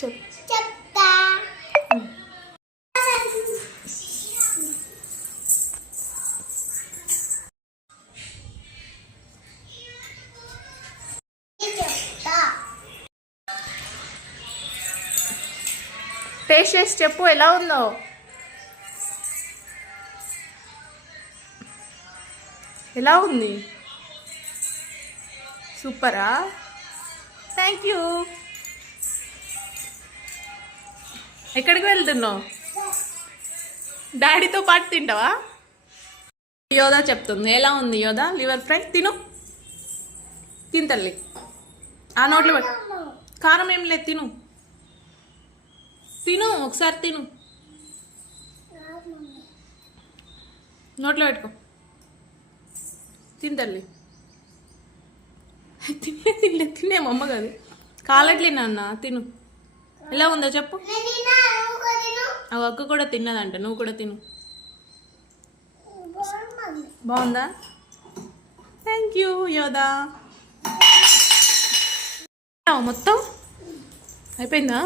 చెప్తా. టేస్ట్ చేసి చెప్పు ఎలా ఉందో. ఎలా ఉంది? సూపరా? Thank you. ఎక్కడికి వెళ్తున్నావు? డాడీతో పాటు తింటావా? యోధా చెప్తుంది ఎలా ఉంది యోధా లివర్ ఫ్రై. తిను తల్లి. ఆ నోట్లో కారం ఏం లేదు, తిను తిను ఒకసారి తిను, నోట్లో పెట్టుకో. తల్లి. తినే అమ్మ కాదు, కాలట్లేనా అన్న. తిను ఎలా ఉందో చెప్పు. ఆ అక్క కూడా తిన్నదంట, నువ్వు కూడా తిను. బాగుందా? థ్యాంక్ యూ యోధా. మొత్తం అయిపోయిందా?